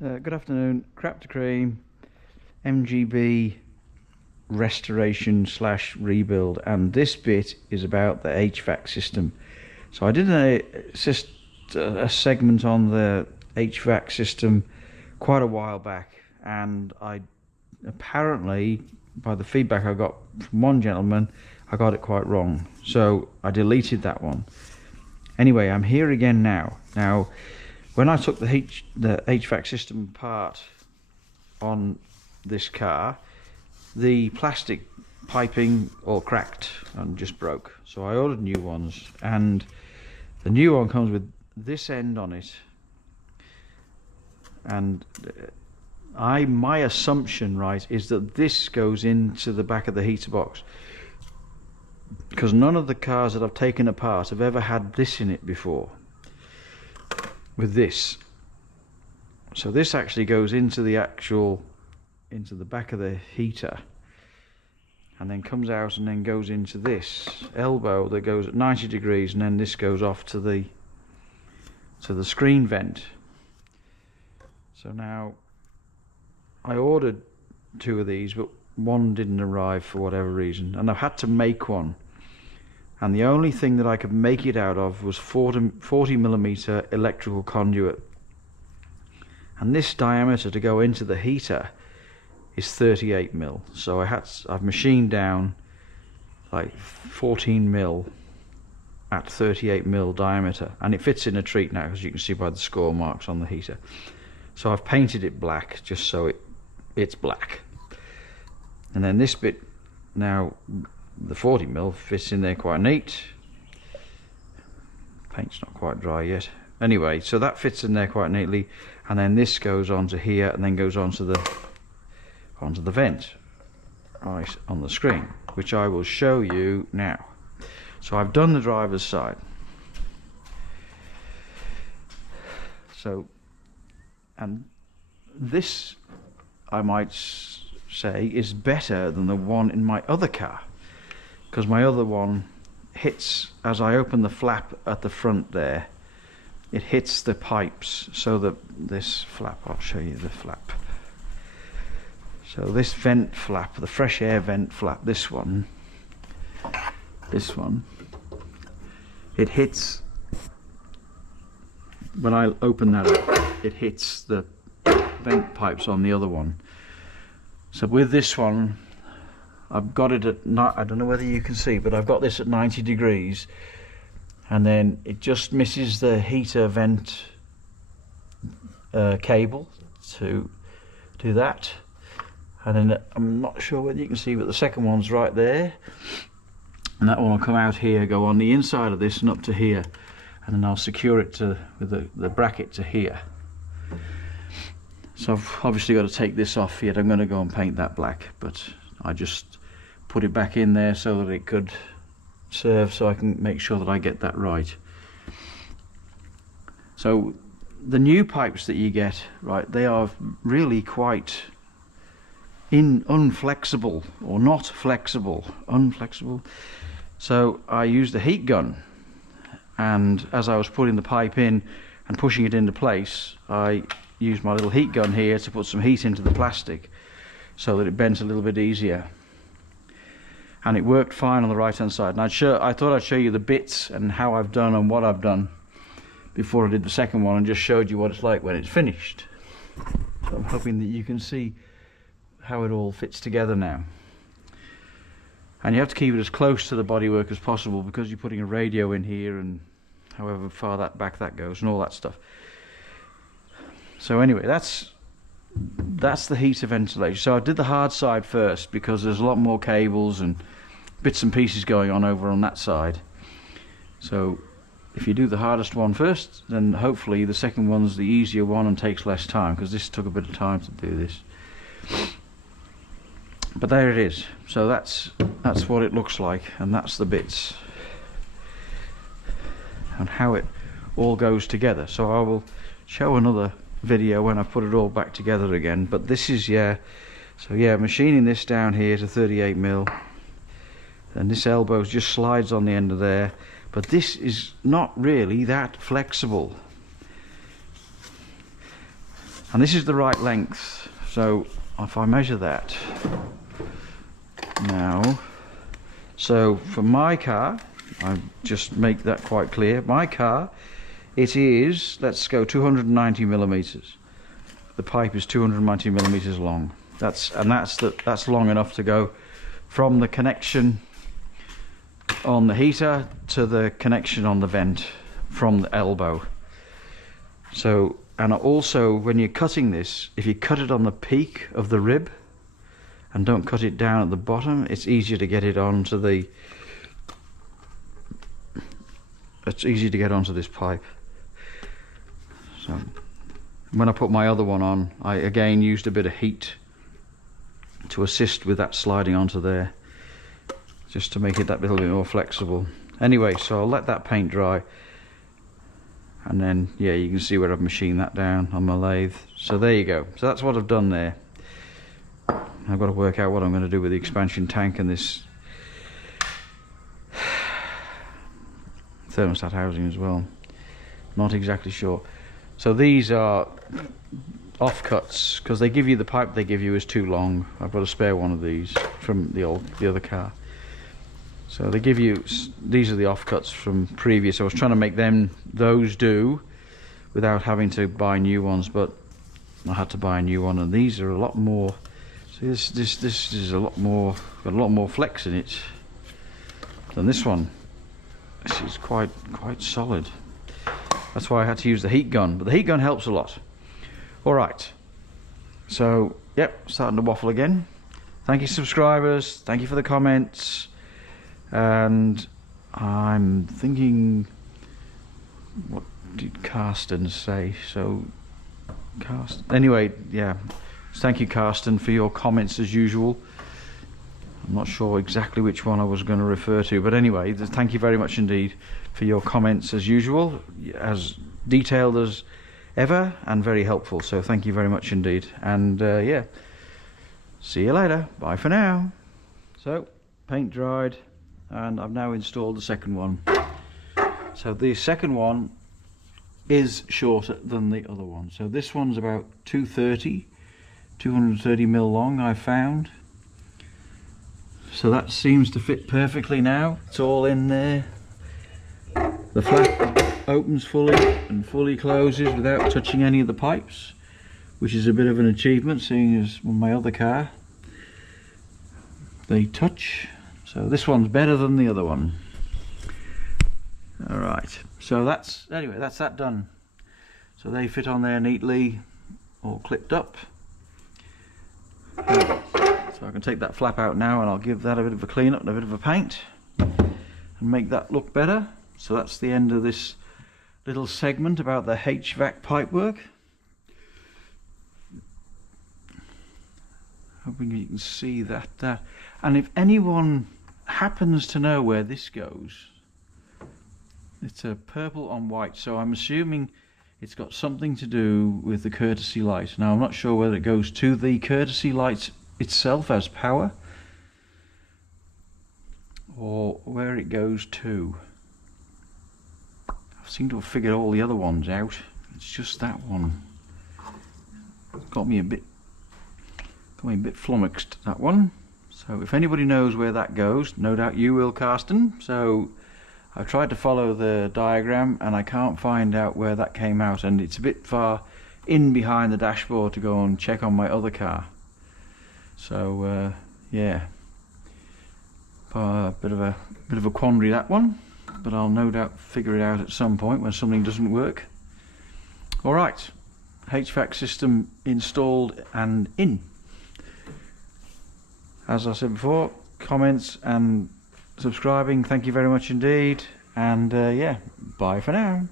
Good afternoon. Crap to cream, MGB restoration slash rebuild, and this bit is about the HVAC system. So I did a segment on the HVAC system quite a while back, and I apparently, by the feedback I got from one gentleman, I got it quite wrong, so I deleted that one. Anyway, I'm here again now. When I took the HVAC system apart on this car, the plastic piping all cracked and just broke. So I ordered new ones, and the new one comes with this end on it. And my assumption, right, is that this goes into the back of the heater box, because none of the cars that I've taken apart have ever had this in it before. With this, so this actually goes into the back of the heater, and then comes out and then goes into this elbow that goes at 90 degrees, and then this goes off to the screen vent. So now I ordered two of these, but one didn't arrive for whatever reason, and I've had to make one. And the only thing that I could make it out of was 40mm electrical conduit. And this diameter to go into the heater is 38mm. So I've machined down like 14mm at 38mm diameter, and it fits in a treat now, as you can see by the score marks on the heater. So I've painted it black just so it's black. And then this bit now, the 40mm fits in there quite neat. Paint's not quite dry yet. Anyway, so that fits in there quite neatly, and then this goes onto here and then goes onto the vent right on the screen, which I will show you now. So I've done the driver's side. So, and this, I might say, is better than the one in my other car, because my other one hits, as I open the flap at the front there, it hits the pipes, so that this flap, I'll show you the flap. So this vent flap, the fresh air vent flap, this one, it hits, when I open that up, it hits the vent pipes on the other one. So with this one, I've got it at, I don't know whether you can see, but I've got this at 90 degrees, and then it just misses the heater vent cable to do that. And then I'm not sure whether you can see, but the second one's right there, and that one will come out here, go on the inside of this and up to here, and then I'll secure it with the bracket to here. So I've obviously got to take this off yet. I'm going to go and paint that black, but I just put it back in there so that it could serve, so I can make sure that I get that right. So the new pipes that you get, right, they are really quite unflexible, or not flexible, unflexible. So I used a heat gun, and as I was putting the pipe in and pushing it into place, I used my little heat gun here to put some heat into the plastic so that it bent a little bit easier. And it worked fine on the right hand side. And I thought I'd show you the bits and how I've done and what I've done before I did the second one, and just showed you what it's like when it's finished. So I'm hoping that you can see how it all fits together now. And you have to keep it as close to the bodywork as possible, because you're putting a radio in here, and however far that back that goes and all that stuff. So anyway, that's the heater ventilation. So I did the hard side first, because there's a lot more cables and bits and pieces going on over on that side. So if you do the hardest one first, then hopefully the second one's the easier one and takes less time, because this took a bit of time to do this. But there it is. So that's what it looks like, and that's the bits and how it all goes together. So I will show another video when I put it all back together again. But this is, yeah, so yeah, machining this down here to 38mm, and this elbow just slides on the end of there, but this is not really that flexible. and this is the right length. So if I measure that now, so for my car, I just make that quite clear. My car, it is, let's go 290 millimeters. The pipe is 290 millimeters long. That's long enough to go from the connection on the heater to the connection on the vent from the elbow. So, and also when you're cutting this, if you cut it on the peak of the rib and don't cut it down at the bottom, it's easier to get it onto the, it's easy to get onto this pipe. So when I put my other one on, I again used a bit of heat to assist with that sliding onto there, just to make it that little bit more flexible. Anyway, so I'll let that paint dry, and then yeah, you can see where I've machined that down on my lathe. So there you go. So that's what I've done there. I've got to work out what I'm going to do with the expansion tank and this thermostat housing as well. Not exactly sure. So these are offcuts, because they give you, the pipe they give you is too long. I've got a spare one of these from the other car. So they give you, these are the offcuts from previous. I was trying to make those do without having to buy new ones, but I had to buy a new one, and these are a lot more. See, this is a lot more, got a lot more flex in it than this one. This is quite solid. That's why I had to use the heat gun, but the heat gun helps a lot. All right, so yep, starting to waffle again. Thank you, subscribers, thank you for the comments, and I'm thinking, what did Karsten say? So Karsten, anyway, yeah, thank you, Karsten, for your comments as usual. I'm not sure exactly which one I was going to refer to, but anyway, thank you very much indeed for your comments as usual, as detailed as ever and very helpful. So thank you very much indeed, and yeah, see you later. Bye for now. So paint dried, and I've now installed the second one. So the second one is shorter than the other one. So this one's about 230 mil long, I found. So that seems to fit perfectly now. It's all in there. The flap opens fully and fully closes without touching any of the pipes, which is a bit of an achievement, seeing as on my other car they touch. So this one's better than the other one. Alright, so that's, anyway, that's that done. So they fit on there neatly, all clipped up. So I can take that flap out now, and I'll give that a bit of a clean up and a bit of a paint and make that look better. So that's the end of this little segment about the HVAC pipework. Hoping you can see that. And if anyone happens to know where this goes, it's a purple on white, so I'm assuming it's got something to do with the courtesy light. Now I'm not sure whether it goes to the courtesy light itself as power, or where it goes to. I seem to have figured all the other ones out. It's just that one. Got me a bit flummoxed, that one. So if anybody knows where that goes, no doubt you will, Karsten. So I've tried to follow the diagram and I can't find out where that came out, and it's a bit far in behind the dashboard to go and check on my other car. So yeah, a bit of a quandary, that one, but I'll no doubt figure it out at some point when something doesn't work. All right, HVAC system installed and in. As I said before, comments and subscribing, thank you very much indeed, and yeah, bye for now.